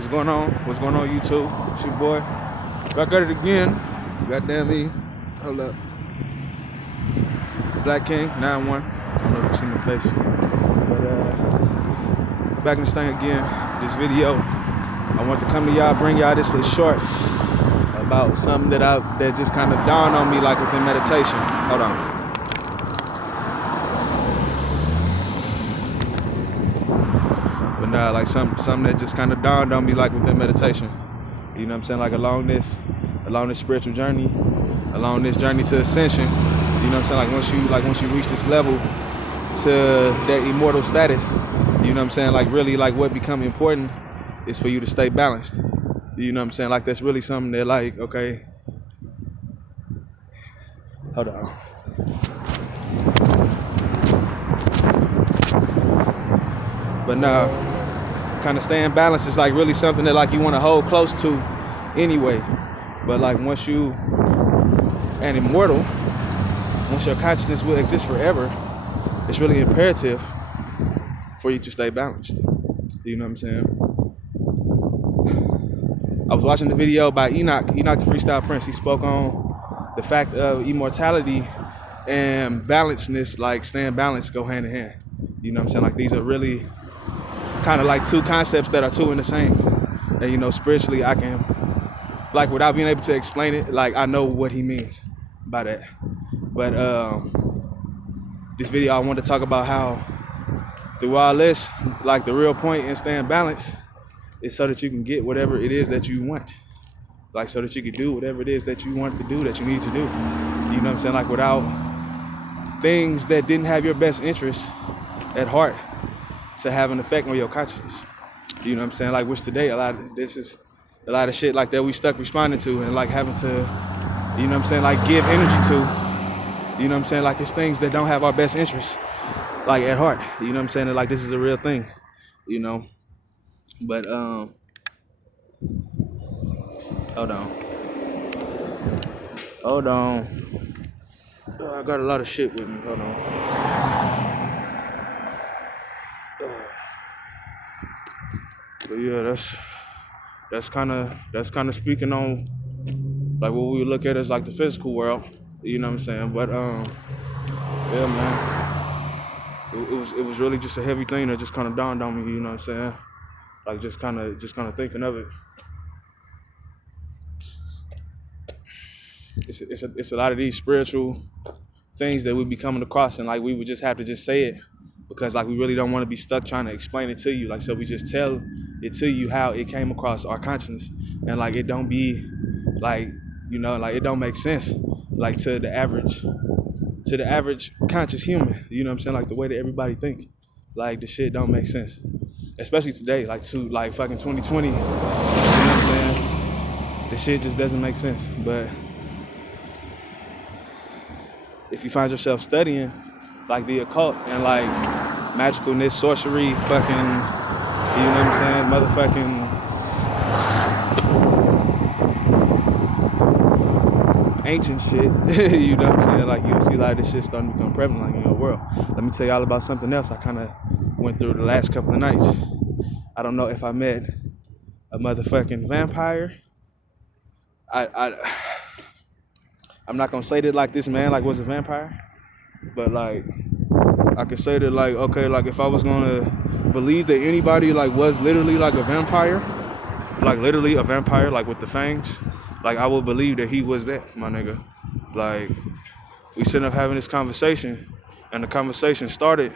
What's going on? What's going on, YouTube? It's your boy. Back at it again. Goddamn me. Hold up. Black King, 9-1. I don't know if you seen my face. But back in this thing again. This video. I want to come to y'all, bring y'all this little short about something that just kind of dawned on me like within meditation. Hold on. But nah, like something that just kind of dawned on me like within meditation. You know what I'm saying? Like along this spiritual journey, along this journey to ascension. You know what I'm saying? Like once you reach this level to that immortal status, you know what I'm saying? Like really like what become important is for you to stay balanced. You know what I'm saying? Like that's really something that like, okay. Hold on. But nah, kind of staying balanced is like really something that like you want to hold close to anyway. But like once you an immortal, once your consciousness will exist forever, it's really imperative for you to stay balanced. You know what I'm saying? I was watching the video by Enoch the Freestyle Prince. He spoke on the fact of immortality and balancedness, like staying balanced go hand in hand. You know what I'm saying? Like these are really kind of like two concepts that are two in the same. And you know, spiritually I can, like without being able to explain it, like I know what he means by that. But this video I want to talk about how through all this, like the real point in staying balanced is so that you can get whatever it is that you want. Like so that you can do whatever it is that you want to do, that you need to do. You know what I'm saying? Like without things that didn't have your best interests at heart to have an effect on your consciousness. You know what I'm saying? Like which today a lot of shit like that we stuck responding to and like having to, you know what I'm saying, like give energy to. You know what I'm saying? Like it's things that don't have our best interests like at heart. You know what I'm saying? And, like this is a real thing, you know. But hold on. Oh, I got a lot of shit with me. Hold on. But yeah, that's kind of speaking on like what we look at as like the physical world. You know what I'm saying? But yeah, man. It was really just a heavy thing that just kind of dawned on me. You know what I'm saying? Like just kind of thinking of it. It's a lot of these spiritual things that we be coming across, and like we would just have to just say it because like we really don't want to be stuck trying to explain it to you. Like so we just tell it to you how it came across our consciousness, and like it don't be like, you know, like it don't make sense like to the average conscious human. You know what I'm saying? Like the way that everybody think, like the shit don't make sense. Especially today, like fucking 2020, you know what I'm saying? The shit just doesn't make sense. But if you find yourself studying like the occult and like magicalness, sorcery, fucking, you know what I'm saying, motherfucking ancient shit, you know what I'm saying, like you'll see a lot of this shit starting to become prevalent like in your world. Let me tell you all about something else I kind of went through the last couple of nights. I don't know if I met a motherfucking vampire. I'm not gonna say that like this man like was a vampire, but like I could say that like, okay, like if I was gonna believe that anybody like was literally like a vampire, like literally a vampire like with the fangs, like I would believe that he was that, my nigga. Like we sitting up having this conversation, and the conversation started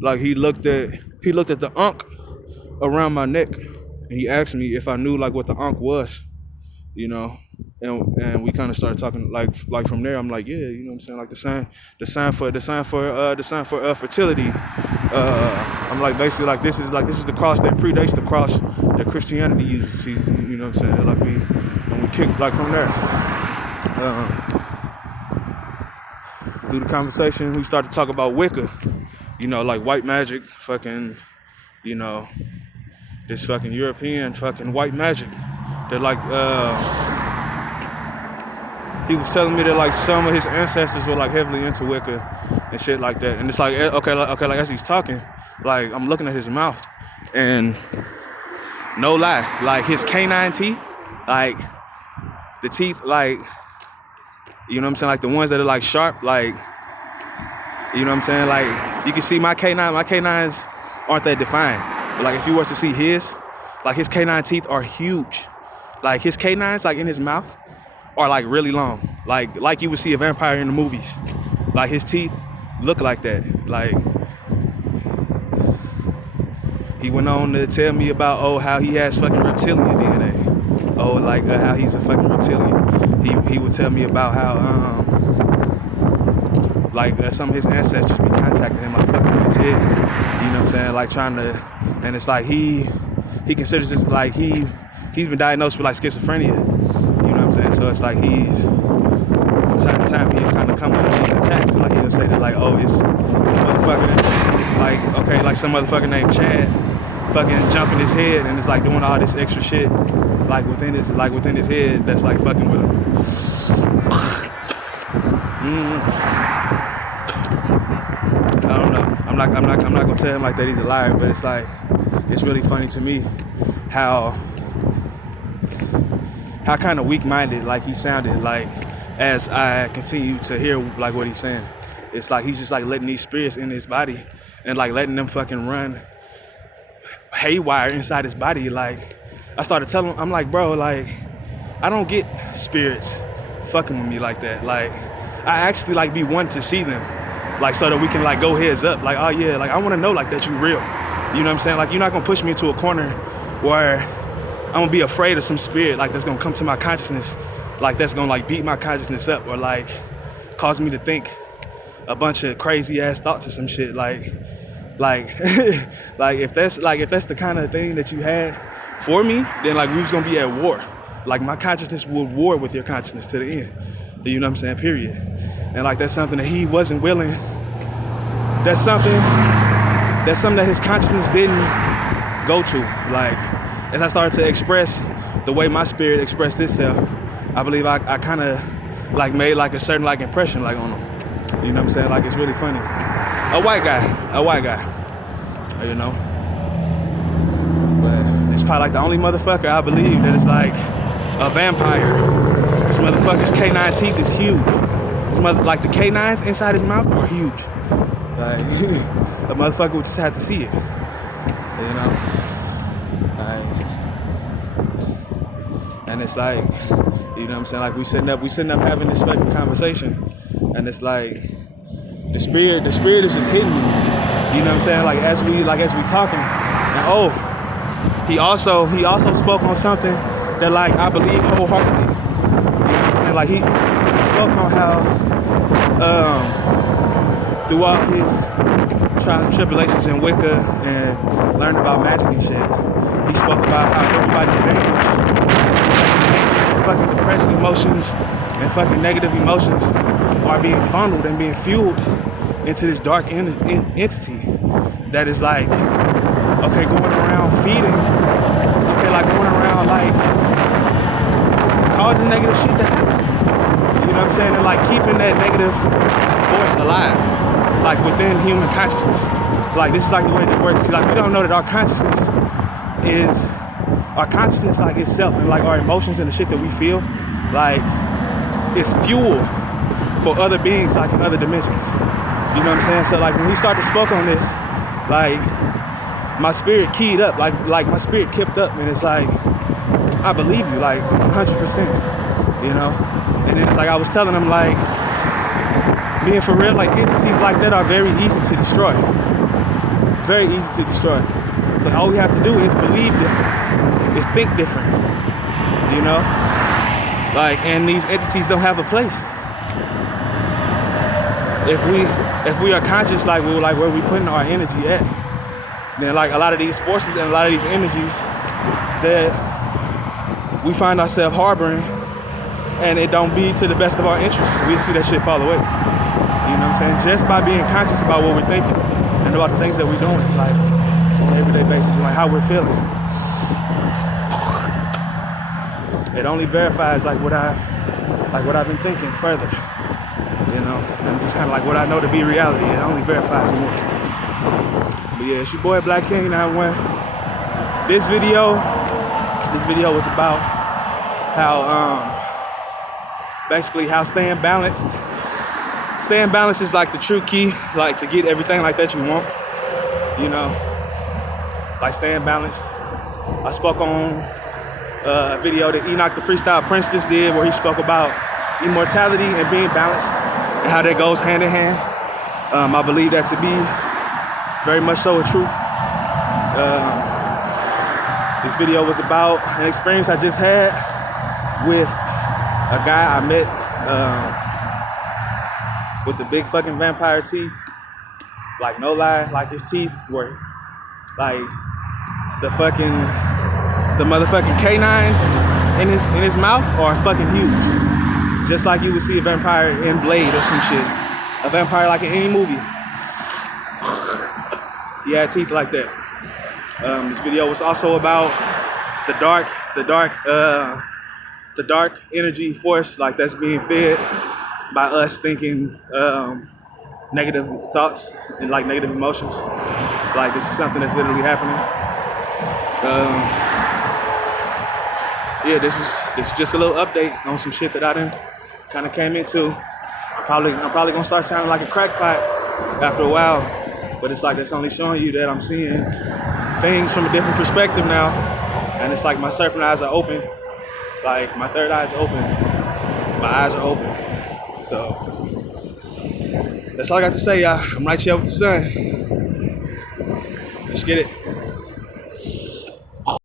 like he looked at the ankh around my neck, and he asked me if I knew like what the ankh was, you know, and we kind of started talking like from there. I'm like, yeah, you know what I'm saying, like the sign for fertility. I'm like basically like this is the cross that predates the cross that Christianity uses. You know what I'm saying? Like we kicked like from there. Through the conversation, we started to talk about Wicca, you know, like white magic, fucking, you know, this fucking European fucking white magic that like, he was telling me that like some of his ancestors were like heavily into Wicca and shit like that. And it's like, okay, like as he's talking, like I'm looking at his mouth, and No lie. Like his canine teeth, like the teeth, like, you know what I'm saying? Like the ones that are like sharp, like, you know what I'm saying? Like you can see my canines aren't that defined. But like if you were to see his, like his canine teeth are huge. Like his canines, like in his mouth, are like really long. Like you would see a vampire in the movies. Like his teeth look like that. Like he went on to tell me about how he has fucking reptilian DNA. Like how he's a fucking reptilian. He would tell me about how some of his ancestors be contacting him like fucking with his head. You know what I'm saying? Like trying to, and it's like he considers this like he's been diagnosed with like schizophrenia. You know what I'm saying? So it's like he's from time to time he'll kind of come with these attacks and like he'll say that like, oh, it's some motherfucker like some motherfucker named Chad fucking jumping his head and it's like doing all this extra shit like within his head that's like fucking with him. I don't know. I'm not gonna tell him like that he's a liar, but it's like it's really funny to me how kind of weak-minded like he sounded like as I continue to hear like what he's saying. It's like he's just like letting these spirits in his body and like letting them fucking run haywire inside his body. Like I started telling him, I'm like, bro, like I don't get spirits fucking with me like that. Like I actually like be wanting to see them, like so that we can like go heads up. Like, oh yeah, like I want to know like that you real. You know what I'm saying? Like you're not gonna push me into a corner where I'm gonna be afraid of some spirit like that's gonna come to my consciousnness, like that's gonna like beat my consciousness up or like cause me to think a bunch of crazy ass thoughts or some shit. Like if that's the kind of thing that you had for me, then like we was gonna be at war. Like my consciousness would war with your consciousness to the end. You know what I'm saying? Period. And like that's something that he wasn't willing. That's something that his consciousness didn't go to. Like as I started to express the way my spirit expressed itself, I believe I kind of like made like a certain like impression like on him. You know what I'm saying? Like it's really funny. A white guy, you know. But it's probably like the only motherfucker I believe that is like a vampire. This motherfucker's canine teeth is huge. Like the canines inside his mouth are huge. Like a motherfucker would just have to see it. You know? And it's like, you know what I'm saying? Like we sitting up having this fucking conversation. And it's like the spirit is just hitting me. You know what I'm saying? Like as we talking. And he also spoke on something that like I believe wholeheartedly. You know what I'm saying? Like he spoke on how throughout his trials and tribulations in Wicca and learning about magic and shit, he spoke about how everybody's language and fucking depressed emotions and fucking negative emotions are being funneled and being fueled into this dark entity that is like, okay, going around feeding, okay, like going around like causing negative shit to happen. You know what I'm saying? And like keeping that negative force alive, like within human consciousness. Like this is like the way it works. See, like we don't know that our consciousness like itself and like our emotions and the shit that we feel, like it's fuel for other beings like in other dimensions. You know what I'm saying? So like when we started to spoke on this, like my spirit keyed up, like my spirit kept up, and it's like I believe you, like 100%, you know. And then it's like I was telling them, like being for real, like entities like that are very easy to destroy, very easy to destroy. So all we have to do is believe different, is think different, you know. Like, and these entities don't have a place. If we are conscious, like where we putting our energy at, then like a lot of these forces and a lot of these energies that we find ourselves harboring, and it don't be to the best of our interests, we see that shit fall away. You know what I'm saying? Just by being conscious about what we're thinking and about the things that we're doing, like on an everyday basis, and like how we're feeling. It only verifies like what I've been thinking further. You know, and just kind of like what I know to be reality. It only verifies more. But yeah, it's your boy Black King 91. This video This video was about how basically how staying balanced. Staying balanced is like the true key, like to get everything like that you want. You know, like staying balanced. I spoke on a video that Enoch the Freestyle Prince just did, where he spoke about immortality and being balanced and how that goes hand in hand. I believe that to be very much so a truth. This video was about an experience I just had with a guy I met with the big fucking vampire teeth. Like, no lie, like his teeth were like the motherfucking canines in his mouth are fucking huge. Just like you would see a vampire in Blade or some shit. A vampire like in any movie. He had teeth like that. This video was also about the dark energy force, like that's being fed by us thinking negative thoughts and like negative emotions. Like this is something that's literally happening. Yeah, this is just a little update on some shit that I done kind of came into. I'm probably gonna start sounding like a crackpot after a while, but it's like that's only showing you that I'm seeing things from a different perspective now, and it's like my serpent eyes are open, like my third eye is open, my eyes are open. So that's all I got to say, y'all. I'm right here with the sun. Let's get it.